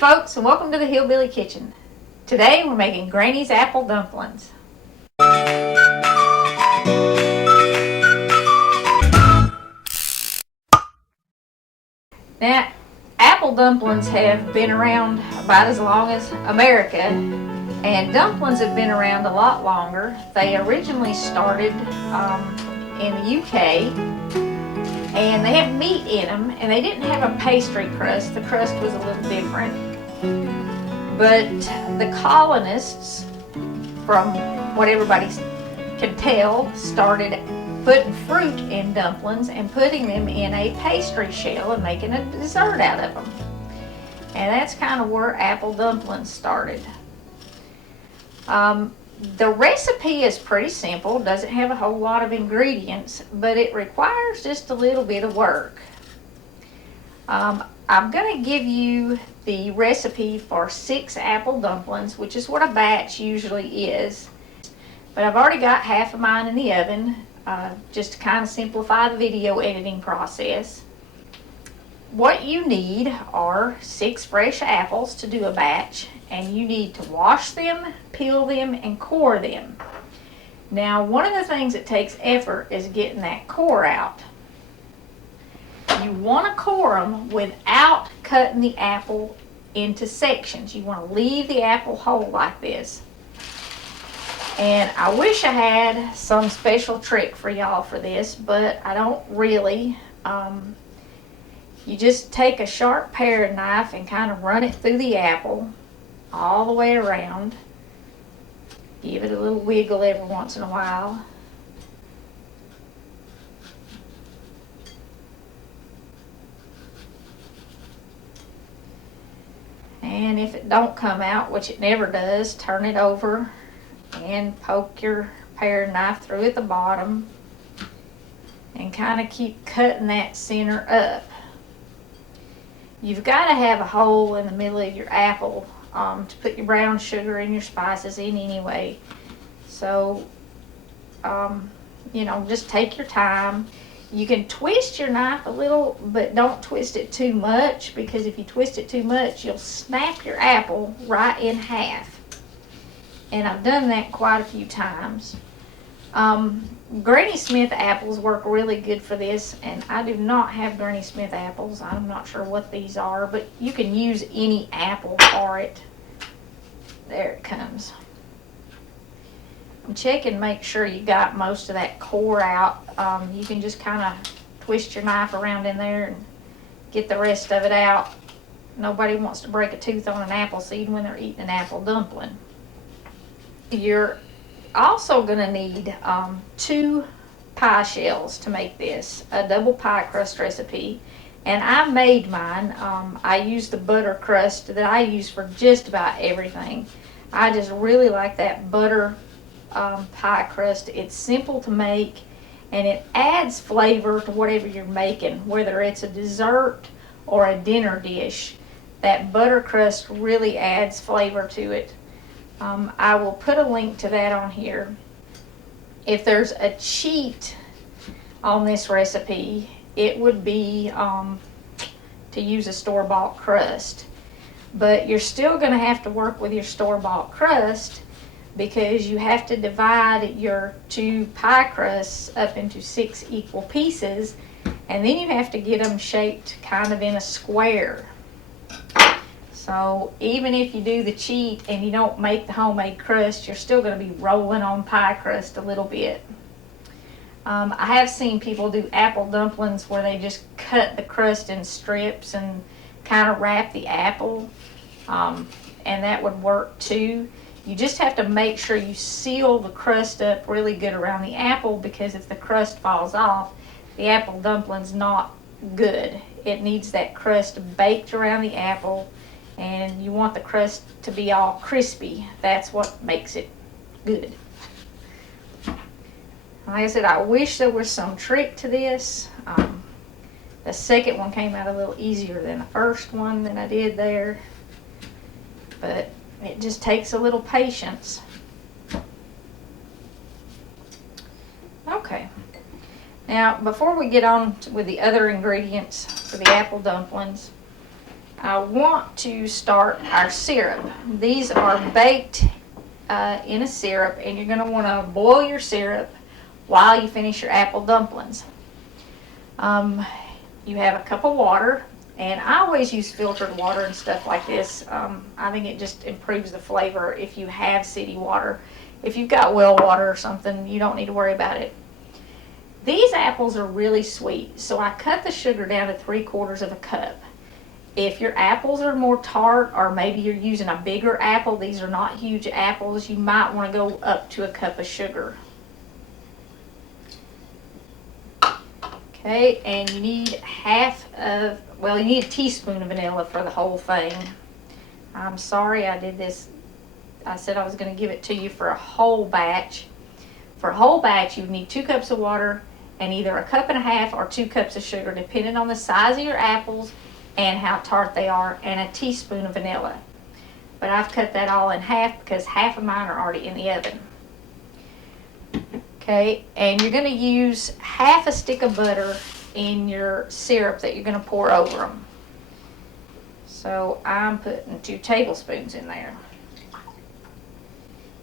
morning, folks, and welcome to the Hillbilly Kitchen. Today we're making Granny's apple dumplings. Now, apple dumplings have been around about as long as America, and dumplings have been around a lot longer. They originally started in the UK, and they have meat in them, and they didn't have a pastry crust. The crust was a little different. But the colonists, from what everybody can tell, started putting fruit in dumplings and putting them in a pastry shell and making a dessert out of them. And that's kind of where apple dumplings started. The recipe is pretty simple, doesn't have a whole lot of ingredients, but it requires just a little bit of work. I'm going to give you the recipe for 6 apple dumplings, which is what a batch usually is. But I've already got half of mine in the oven, just to kind of simplify the video editing process. What you need are 6 fresh apples to do a batch, and you need to wash them, peel them, and core them. Now, one of the things that takes effort is getting that core out. You want to core them without cutting the apple into sections. You want to leave the apple whole like this. And I wish I had some special trick for y'all for this, but I don't really. You just take a sharp paring knife and kind of run it through the apple all the way around. Give it a little wiggle every once in a while. And if it don't come out, which it never does, turn it over and poke your paring knife through at the bottom and kind of keep cutting that center up. You've got to have a hole in the middle of your apple to put your brown sugar and your spices in anyway. So, just take your time. You can twist your knife a little, but don't twist it too much, because if you twist it too much, you'll snap your apple right in half. And I've done that quite a few times. Granny Smith apples work really good for this, and I do not have Granny Smith apples. I'm not sure what these are, but you can use any apple for it. There it comes. Check and make sure you got most of that core out. You can just kind of twist your knife around in there and get the rest of it out. Nobody wants to break a tooth on an apple seed when they're eating an apple dumpling. You're also going to need 2 pie shells to make this, a double pie crust recipe. And I made mine. I used the butter crust that I use for just about everything. I just really like that butter pie crust. It's simple to make, and it adds flavor to whatever you're making, whether it's a dessert or a dinner dish. That butter crust really adds flavor to it. I will put a link to that on here. If there's a cheat on this recipe, it would be to use a store-bought crust. But you're still going to have to work with your store-bought crust, because you have to divide your 2 pie crusts up into 6 equal pieces, and then you have to get them shaped kind of in a square. So even if you do the cheat and you don't make the homemade crust, you're still going to be rolling on pie crust a little bit. I have seen people do apple dumplings where they just cut the crust in strips and kind of wrap the apple, and that would work too. You just have to make sure you seal the crust up really good around the apple, because if the crust falls off, the apple dumpling's not good. It needs that crust baked around the apple, and you want the crust to be all crispy. That's what makes it good. Like I said, I wish there was some trick to this. The second one came out a little easier than the first one that I did there, but it just takes a little patience. Okay. Now, before we get on with the other ingredients for the apple dumplings, I want to start our syrup. These are baked in a syrup, and you're going to want to boil your syrup while you finish your apple dumplings. You have a cup of water, and I always use filtered water and stuff like this. I think it just improves the flavor if you have city water. If you've got well water or something, you don't need to worry about it. These apples are really sweet, so I cut the sugar down to 3/4 of a cup. If your apples are more tart, or maybe you're using a bigger apple, these are not huge apples, you might want to go up to a cup of sugar. Okay, and you need you need a teaspoon of vanilla for the whole thing. I'm sorry I did this. I said I was going to give it to you for a whole batch. For a whole batch, you need 2 cups of water and either 1.5 cups or 2 cups of sugar, depending on the size of your apples and how tart they are, and a teaspoon of vanilla. But I've cut that all in half because half of mine are already in the oven. Okay, and you're going to use half a stick of butter in your syrup that you're going to pour over them. So I'm putting 2 tablespoons in there.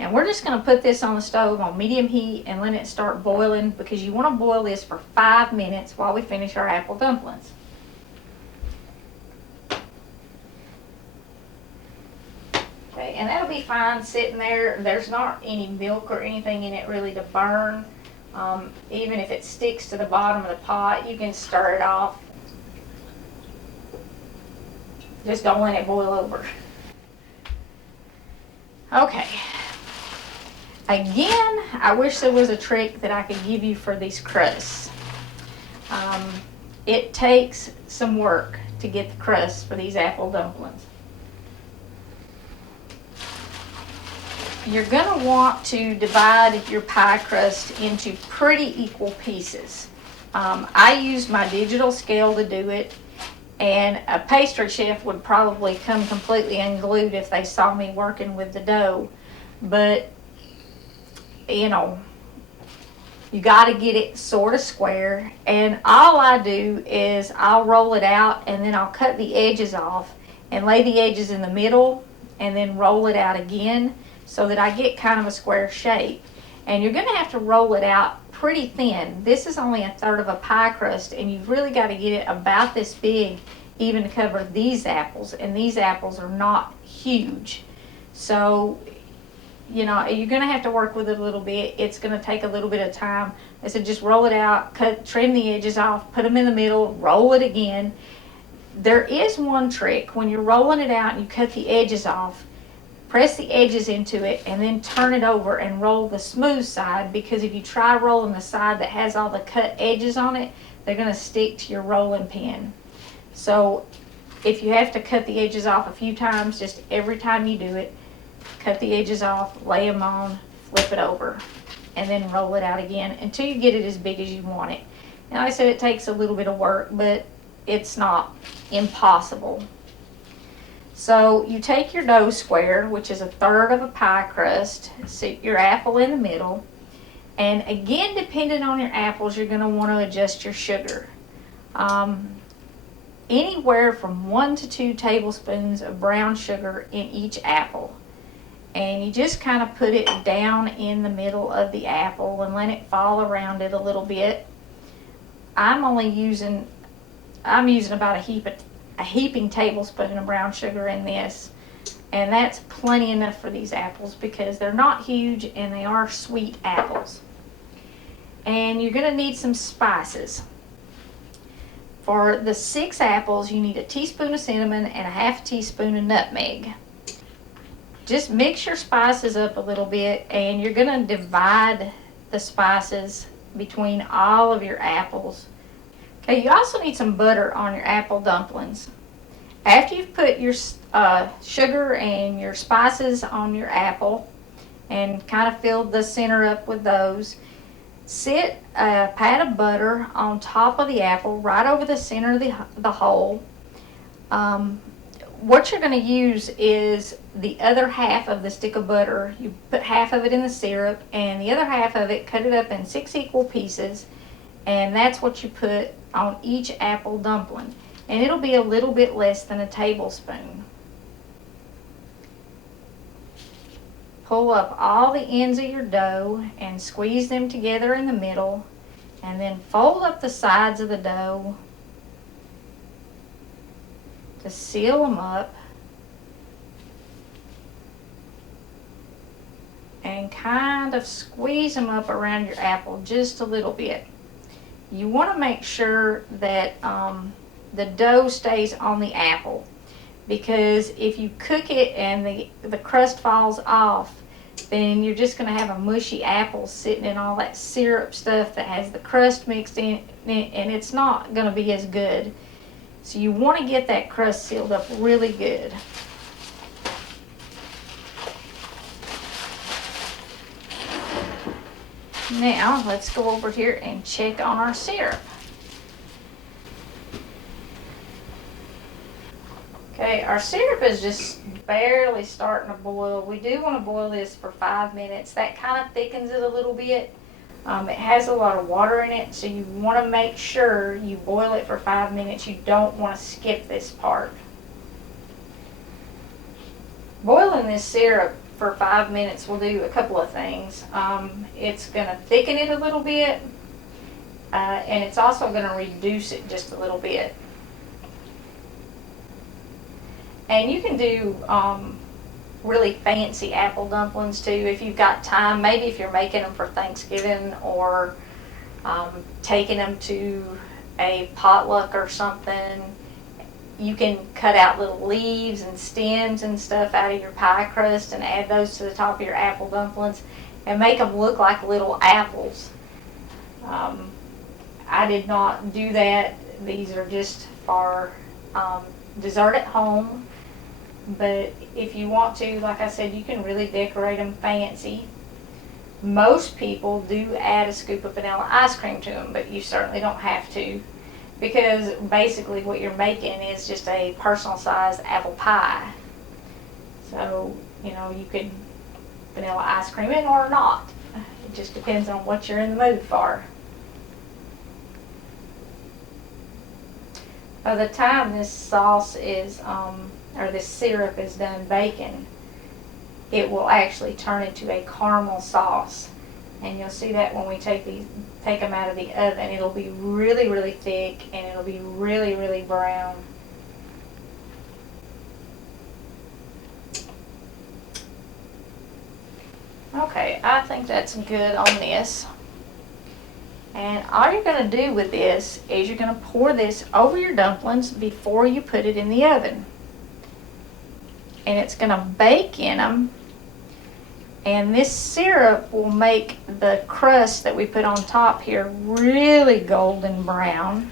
And we're just going to put this on the stove on medium heat and let it start boiling, because you want to boil this for 5 minutes while we finish our apple dumplings. Okay, and that'll be fine sitting there. There's not any milk or anything in it really to burn. Even if it sticks to the bottom of the pot, you can stir it off. Just don't let it boil over. Okay. Again, I wish there was a trick that I could give you for these crusts. It takes some work to get the crusts for these apple dumplings. You're going to want to divide your pie crust into pretty equal pieces. I use my digital scale to do it, and a pastry chef would probably come completely unglued if they saw me working with the dough. But, you know, you got to get it sort of square, and all I do is I'll roll it out, and then I'll cut the edges off and lay the edges in the middle and then roll it out again, so that I get kind of a square shape. And you're going to have to roll it out pretty thin. This is only 1/3 of a pie crust, and you've really got to get it about this big even to cover these apples, and these apples are not huge. So, you know, you're going to have to work with it a little bit. It's going to take a little bit of time. I said just roll it out, trim the edges off, put them in the middle, roll it again. There is one trick. When you're rolling it out and you cut the edges off, press the edges into it and then turn it over and roll the smooth side, because if you try rolling the side that has all the cut edges on it, they're going to stick to your rolling pin. So if you have to cut the edges off a few times, just every time you do it, cut the edges off, lay them on, flip it over, and then roll it out again until you get it as big as you want it. Now, I said it takes a little bit of work, but it's not impossible. So you take your dough square, which is 1/3 of a pie crust, sit your apple in the middle, and again, depending on your apples, you're going to want to adjust your sugar. Anywhere from 1 to 2 tablespoons of brown sugar in each apple. And you just kind of put it down in the middle of the apple and let it fall around it a little bit. I'm using about a heaping tablespoon of brown sugar in this, and that's plenty enough for these apples because they're not huge and they are sweet apples. And you're going to need some spices. For the 6 apples, you need a teaspoon of cinnamon and a 1/2 teaspoon of nutmeg. Just mix your spices up a little bit, and you're going to divide the spices between all of your apples. Okay, you also need some butter on your apple dumplings. After you've put your sugar and your spices on your apple and kind of filled the center up with those, sit a pat of butter on top of the apple right over the center of the hole. What you're going to use is the other half of the stick of butter. You put half of it in the syrup, and the other half of it, cut it up in 6 equal pieces, and that's what you put on each apple dumpling. and it'll be a little bit less than a tablespoon. Pull up all the ends of your dough and squeeze them together in the middle, and then fold up the sides of the dough to seal them up, and kind of squeeze them up around your apple just a little bit. You want to make sure that the dough stays on the apple, because if you cook it and the crust falls off, then you're just going to have a mushy apple sitting in all that syrup stuff that has the crust mixed in it, and it's not going to be as good. So you want to get that crust sealed up really good. Now let's go over here and check on our syrup. Okay, our syrup is just barely starting to boil. We do want to boil this for 5 minutes. That kind of thickens it a little bit. It has a lot of water in it, so you want to make sure you boil it for 5 minutes. You don't want to skip this part. Boiling this syrup for 5 minutes will do a couple of things. It's going to thicken it a little bit, and it's also going to reduce it just a little bit. And you can do really fancy apple dumplings too if you've got time. Maybe if you're making them for Thanksgiving, or taking them to a potluck or something. You can cut out little leaves and stems and stuff out of your pie crust and add those to the top of your apple dumplings and make them look like little apples. I did not do that. These are just for dessert at home. But if you want to, like I said, you can really decorate them fancy. Most people do add a scoop of vanilla ice cream to them, but you certainly don't have to, because basically what you're making is just a personal sized apple pie. So, you know, you could vanilla ice cream it or not. It just depends on what you're in the mood for. By the time this sauce is or this syrup is done baking, it will actually turn into a caramel sauce, and you'll see that when we take them out of the oven. It'll be really, really thick, and it'll be really, really brown. Okay, I think that's good on this. And all you're going to do with this is you're going to pour this over your dumplings before you put it in the oven. And it's going to bake in them, and this syrup will make the crust that we put on top here really golden brown,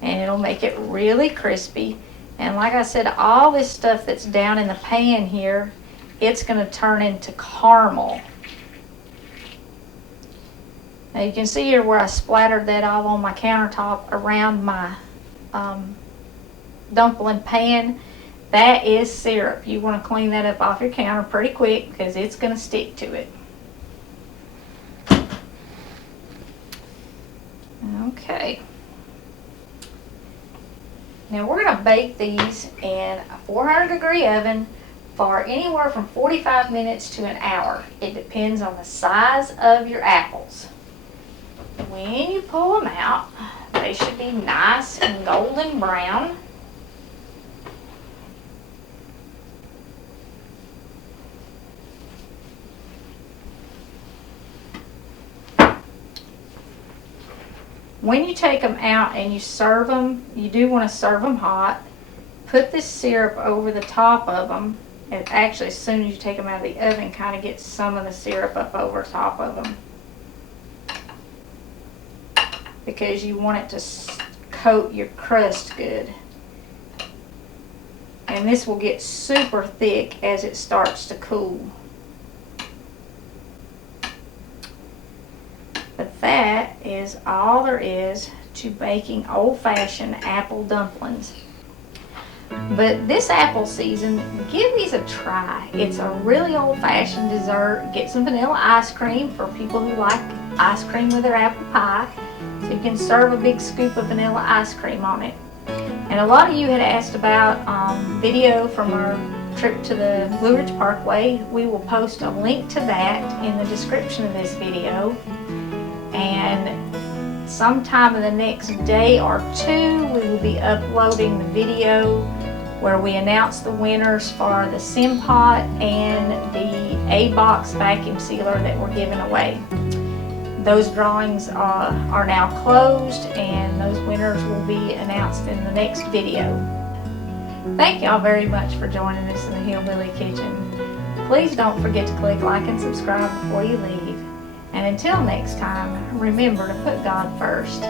and it'll make it really crispy. And like I said, all this stuff that's down in the pan here, it's going to turn into caramel. Now you can see here where I splattered that all on my countertop around my dumpling pan. That is syrup. You want to clean that up off your counter pretty quick, because it's going to stick to it. Okay. Now we're going to bake these in a 400-degree oven for anywhere from 45 minutes to an hour. It depends on the size of your apples. When you pull them out, they should be nice and golden brown. When you take them out and you serve them, you do want to serve them hot. Put this syrup over the top of them. And actually, as soon as you take them out of the oven, kind of get some of the syrup up over top of them, because you want it to coat your crust good. And this will get super thick as it starts to cool. But that is all there is to baking old-fashioned apple dumplings. But this apple season, give these a try. It's a really old-fashioned dessert. Get some vanilla ice cream for people who like ice cream with their apple pie. So you can serve a big scoop of vanilla ice cream on it. And a lot of you had asked about video from our trip to the Blue Ridge Parkway. We will post a link to that in the description of this video. And sometime in the next day or two, we will be uploading the video where we announce the winners for the Sim Pot and the A-Box vacuum sealer that we're giving away. Those drawings are now closed, and those winners will be announced in the next video. Thank y'all very much for joining us in the Hillbilly Kitchen. Please don't forget to click like and subscribe before you leave. And until next time, remember to put God first.